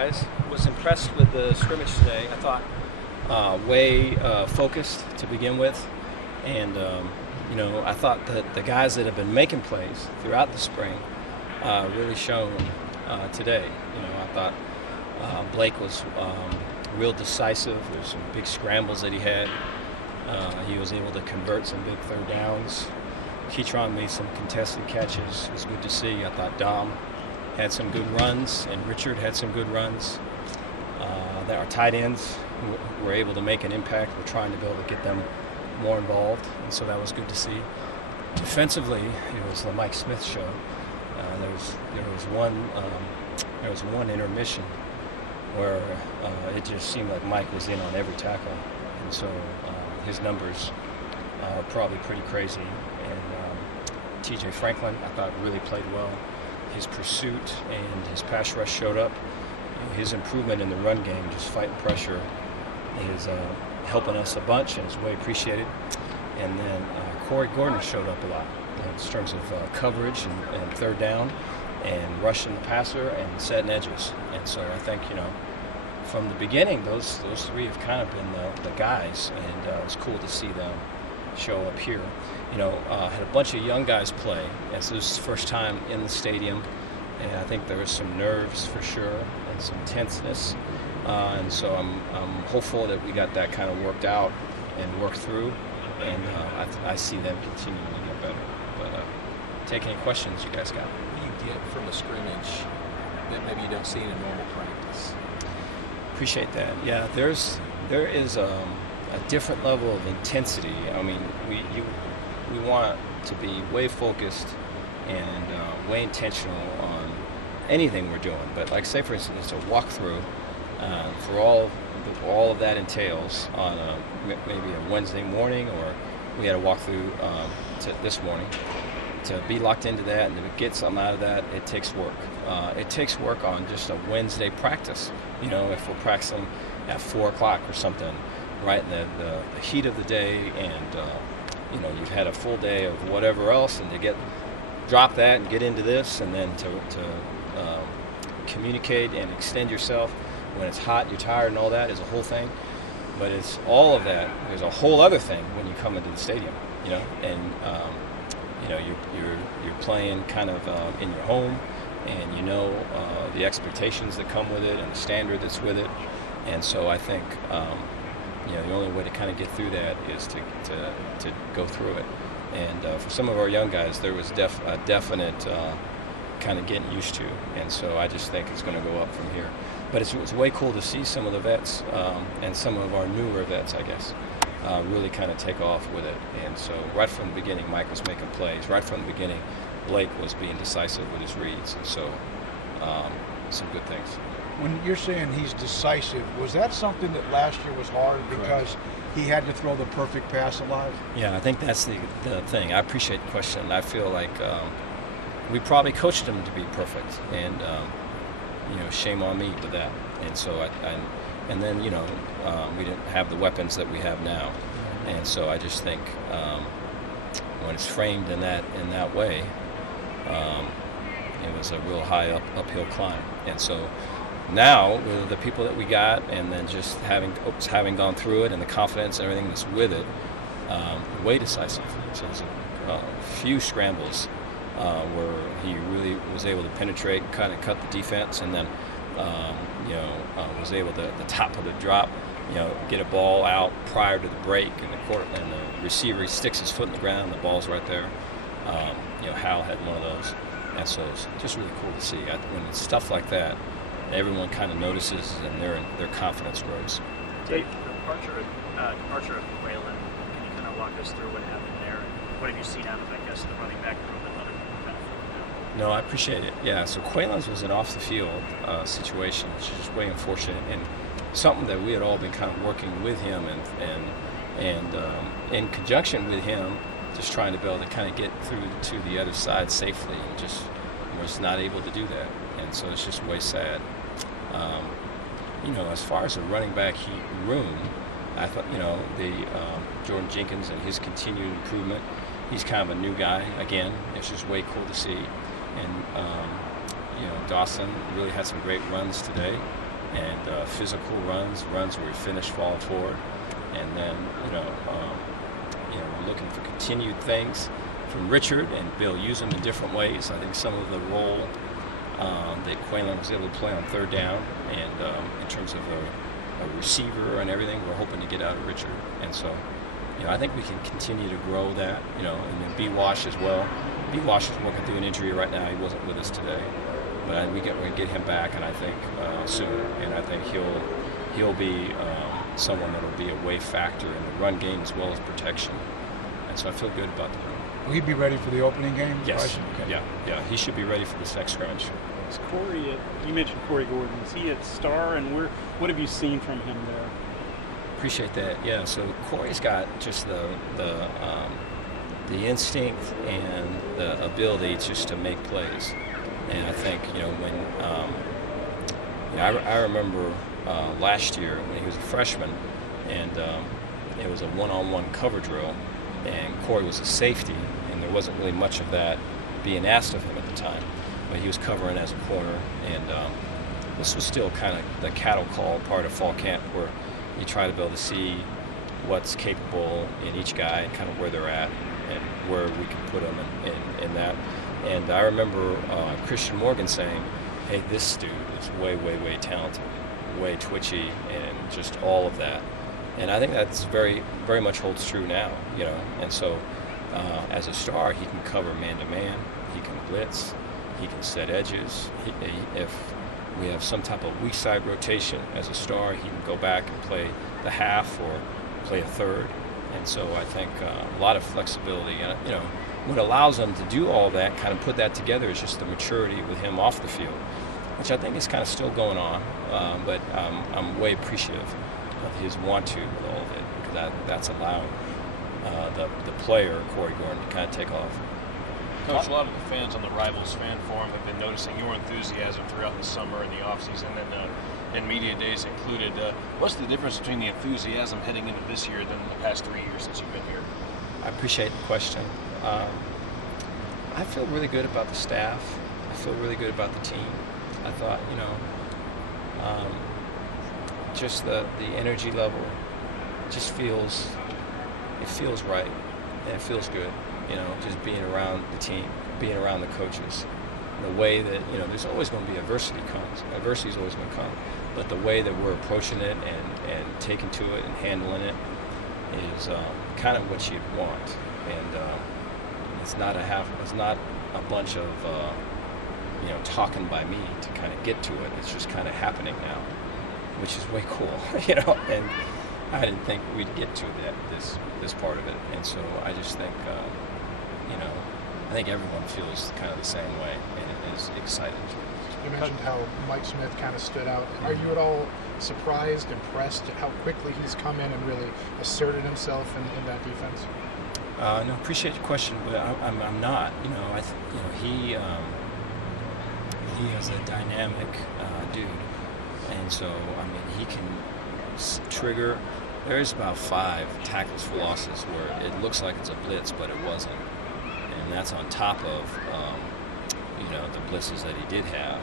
guys. Was impressed with the scrimmage today. I thought way focused to begin with, and I thought that the guys that have been making plays throughout the spring really shown today. I thought Blake was real decisive. There's some big scrambles that he had. He was able to convert some big third downs. Keytron made some contested catches. It was good to see. I thought Dom had some good runs, and Richard had some good runs. Our tight ends were able to make an impact. We're trying to be able to get them more involved, and so that was good to see. Defensively, it was the Mike Smith show. There was one intermission where it just seemed like Mike was in on every tackle, and so his numbers are probably pretty crazy. And T.J. Franklin, I thought, really played well. His pursuit and his pass rush showed up. His improvement in the run game, just fighting pressure, is helping us a bunch and is way appreciated. And then Corey Gordon showed up a lot in terms of coverage and third down and rushing the passer and setting edges. And so I think, from the beginning, those three have kind of been the guys, and it was cool to see them show up here. Had a bunch of young guys play, and so this is the first time in the stadium, and I think there was some nerves for sure and some tenseness, and so I'm hopeful that we got that kind of worked out and worked through, and I see them continuing to get better. But take any questions you guys got. What do you get from a scrimmage that maybe you don't see in a normal practice? Appreciate that. Yeah, there is a different level of intensity. I mean, we want to be way focused and way intentional on anything we're doing. But like, say for instance, a walkthrough for all of that entails on maybe a Wednesday morning, or we had a walkthrough this morning. To be locked into that and to get something out of that, it takes work. It takes work on just a Wednesday practice. If we're practicing at 4 o'clock or something, right in the heat of the day, and you've had a full day of whatever else, and to drop that and get into this, and then to communicate and extend yourself when it's hot, you're tired, and all that is a whole thing. But it's all of that. There's a whole other thing when you come into the stadium, and you're playing kind of in your home, and the expectations that come with it and the standard that's with it. And so I think the only way to kind of get through that is to go through it. And for some of our young guys, there was a definite kind of getting used to, and so I just think it's going to go up from here. But it's way cool to see some of the vets and some of our newer vets, I guess, really kind of take off with it. And so right from the beginning, Mike was making plays. Right from the beginning, Blake was being decisive with his reads, and so some good things. When you're saying he's decisive, was that something that last year was hard because he had to throw the perfect pass alive? Yeah, I think that's the thing. I appreciate the question. I feel like we probably coached him to be perfect, and shame on me with that. And so and then we didn't have the weapons that we have now, and so I just think when it's framed in that way, it was a real high uphill climb. And so now, with the people that we got, and then just having gone through it, and the confidence and everything that's with it, way decisive. So there's a few scrambles where he really was able to penetrate, kind of cut the defense, and then was able to, at the top of the drop, get a ball out prior to the break, and the receiver, he sticks his foot in the ground, and the ball's right there. Hal had one of those, and so it's just really cool to see. When it's stuff like that, everyone kind of notices, and their confidence grows. Dave, the departure of Waylon, can you kind of walk us through what happened there, and what have you seen out of, I guess, the running back room and other benefit? No, I appreciate it. Yeah, so Quaylen's was an off-the-field situation, which is just way unfortunate, and something that we had all been kind of working with him and in conjunction with him, just trying to be able to kind of get through to the other side safely, and just was not able to do that. And so it's just way sad. As far as the running back room, I thought, the Jordan Jenkins and his continued improvement, he's kind of a new guy. Again, it's just way cool to see. And, Dawson really had some great runs today. and physical runs where we finish falling forward, and then we're looking for continued things from Richard, and Bill use them in different ways. I think some of the role that Quaylen was able to play on third down, and in terms of a receiver and everything, we're hoping to get out of Richard, and so. I think we can continue to grow that, and then B-Wash as well. B-Wash is working through an injury right now. He wasn't with us today, but we're going to get him back, and I think soon. And I think he'll be someone that will be a wave factor in the run game as well as protection. And so I feel good about the run. Will he be ready for the opening game? Yes. Okay. Yeah. He should be ready for this next scrimmage. Is Corey? You mentioned Corey Gordon. Is he at Star, and what have you seen from him there? Appreciate that. Yeah. So Corey's got just the instinct and the ability just to make plays, and I think I remember last year when he was a freshman, and it was a one-on-one cover drill, and Corey was a safety, and there wasn't really much of that being asked of him at the time, but he was covering as a corner, and this was still kind of the cattle call part of fall camp where you try to be able to see what's capable in each guy and kind of where they're at and where we can put them in that. And I remember Christian Morgan saying, hey, this dude is way, way, way talented, way twitchy, and just all of that. And I think that's very, very much holds true now, And so as a star, he can cover man-to-man, he can blitz, he can set edges. If we have some type of weak side rotation as a star, he can go back and play the half or play a third. And so I think a lot of flexibility. And, what allows him to do all that, kind of put that together, is just the maturity with him off the field, which I think is kind of still going on. But I'm way appreciative of his want to with all of it, because that's allowed the player, Corey Gordon, to kind of take off. Coach, a lot of the fans on the Rivals fan forum have been noticing your enthusiasm throughout the summer and the offseason, and media days included. What's the difference between the enthusiasm heading into this year than the past 3 years since you've been here? I appreciate the question. I feel really good about the staff. I feel really good about the team. I thought, just the energy level just feels right, and it feels good. Just being around the team, being around the coaches, the way that, there's always going to be adversity comes. Adversity is always going to come. But the way that we're approaching it and taking to it and handling it is kind of what you'd want. And it's not a bunch of, talking by me to kind of get to it. It's just kind of happening now, which is way cool, and I didn't think we'd get to this part of it. And so I just think, I think everyone feels kind of the same way and is excited. You mentioned how Mike Smith kind of stood out. Are you at all surprised, impressed at how quickly he's come in and really asserted himself in that defense? No, appreciate your question, but I'm not. He is a dynamic dude, and so he can trigger. There's about 5 tackles for losses where it looks like it's a blitz, but it wasn't. And that's on top of, the blitzes that he did have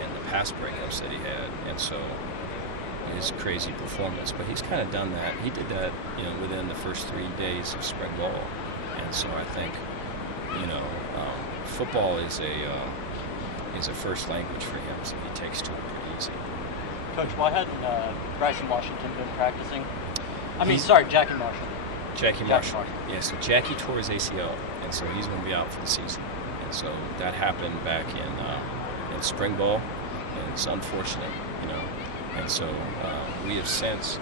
and the pass breakups that he had. And so his crazy performance. But he's kind of done that. He did that, within the first 3 days of spring ball. And so I think, football is a first language for him, so he takes to it pretty easy. Coach, why hadn't Bryson Washington been practicing? Jackie Marshall. Jackie Marshall. Yeah, so Jackie tore his ACL, and so he's going to be out for the season. And so that happened back in spring ball, and it's unfortunate, And so we have since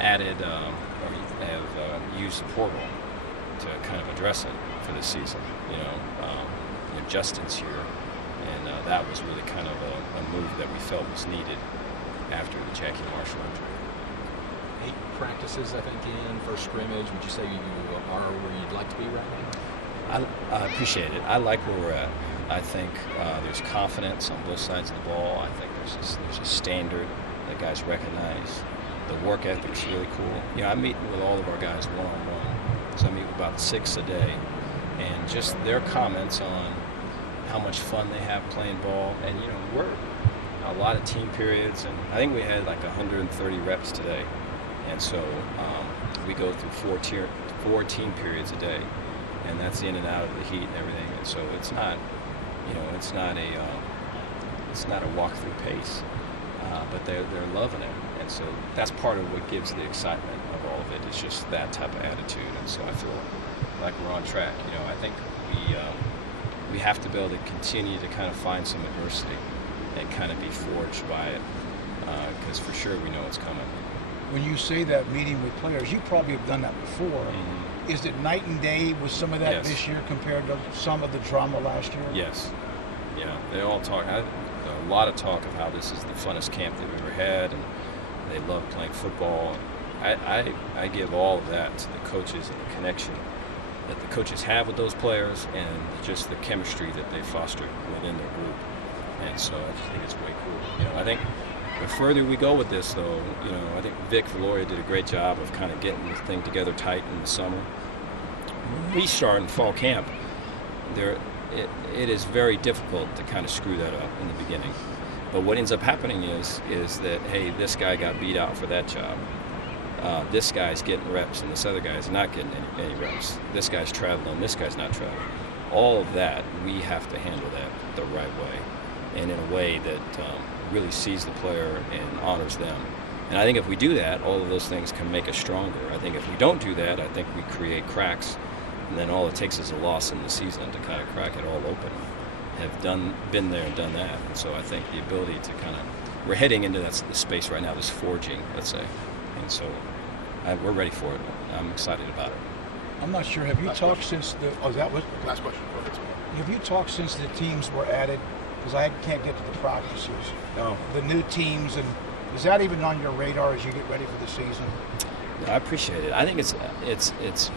added, have used the portal to kind of address it for this season. Justin's here, and that was really kind of a move that we felt was needed after the Jackie Marshall injury. 8 practices, I think, in for scrimmage. Would you say you are where you'd like to be right now? I appreciate it. I like where we're at. I think there's confidence on both sides of the ball. I think there's a standard that guys recognize. The work ethic's really cool. I meet with all of our guys one-on-one. So I meet with about 6 a day. And just their comments on how much fun they have playing ball. And, a lot of team periods, and I think we had like 130 reps today. And so we go through four team periods a day, and that's in and out of the heat and everything. And so it's not, it's not a walk-through pace, but they're loving it. And so that's part of what gives the excitement of all of it. It's just that type of attitude. And so I feel like we're on track. I think we have to be able to continue to kind of find some adversity and kind of be forged by it, because for sure we know it's coming. When you say that meeting with players, you probably have done that before. Mm-hmm. Is it night and day with some of that Yes. this year compared to some of the drama last year? Yes. Yeah. They all talk. A lot of talk of how this is the funnest camp they've ever had, and they love playing football. I give all of that to the coaches and the connection that the coaches have with those players, and just the chemistry that they foster within their group. And so I just think it's way cool. I think the further we go with this, though, I think Vic Valoria did a great job of kind of getting the thing together tight in the summer. When we start in fall camp, it is very difficult to kind of screw that up in the beginning. But what ends up happening is that, hey, this guy got beat out for that job. This guy's getting reps, and this other guy's not getting any reps. This guy's traveling, this guy's not traveling. All of that, we have to handle that the right way, and in a way that really sees the player and honors them. And I think if we do that, all of those things can make us stronger. I think if we don't do that, I think we create cracks, and then all it takes is a loss in the season to kind of crack it all open. Been there and done that. And so I think the ability to we're heading into that space right now, this forging, let's say. And so we're ready for it. I'm excited about it. I'm not sure. Have you talked since the? Oh, that was Last question. Have you talked since the teams were added? Because I can't get to the practices. No. The new teams, and is that even on your radar as you get ready for the season? I appreciate it. I think it's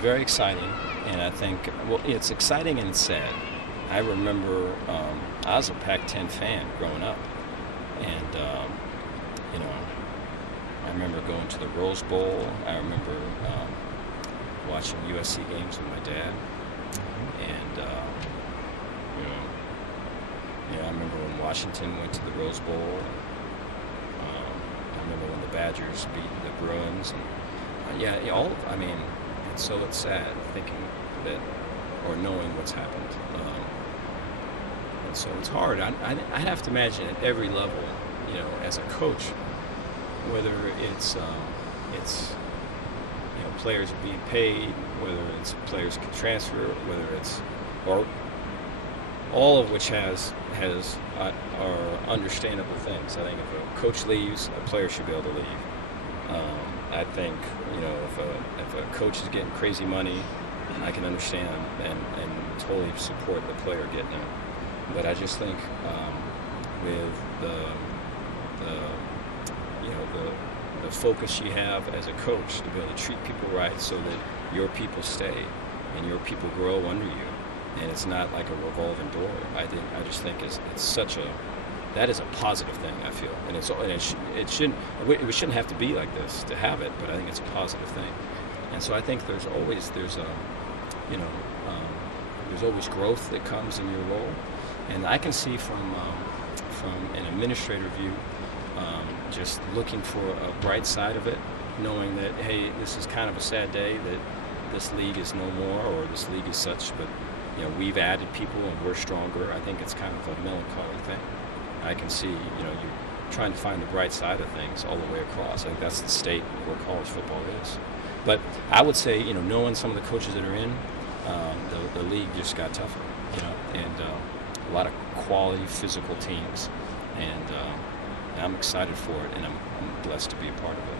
very exciting, and I think it's exciting and it's sad. I remember I was a Pac-10 fan growing up, and I remember going to the Rose Bowl. I remember watching USC games with my dad, and I remember when Washington went to the Rose Bowl. I remember when the Badgers beat the Bruins, and and so it's sad thinking that, or knowing what's happened. And so it's hard. I'd have to imagine at every level, as a coach, whether it's players are being paid, whether it's players can transfer, whether it's, or all of which are understandable things. I think if a coach leaves, a player should be able to leave. I think if a coach is getting crazy money, I can understand and totally support the player getting it. But I just think with the focus you have as a coach to be able to treat people right so that your people stay and your people grow under you, and it's not like a revolving door. I just think that is a positive thing. I feel, and it shouldn't have to be like this to have it, but I think it's a positive thing. And so I think there's always growth that comes in your role, and I can see from an administrator view, just looking for a bright side of it, knowing that, hey, this is kind of a sad day that this league is no more, or this league is such, but we've added people and we're stronger. I think it's kind of a melancholy thing. I can see, you're trying to find the bright side of things all the way across. I think that's the state where college football is. But I would say, knowing some of the coaches that are in, the league just got tougher, and a lot of quality physical teams, and I'm excited for it, and I'm blessed to be a part of it.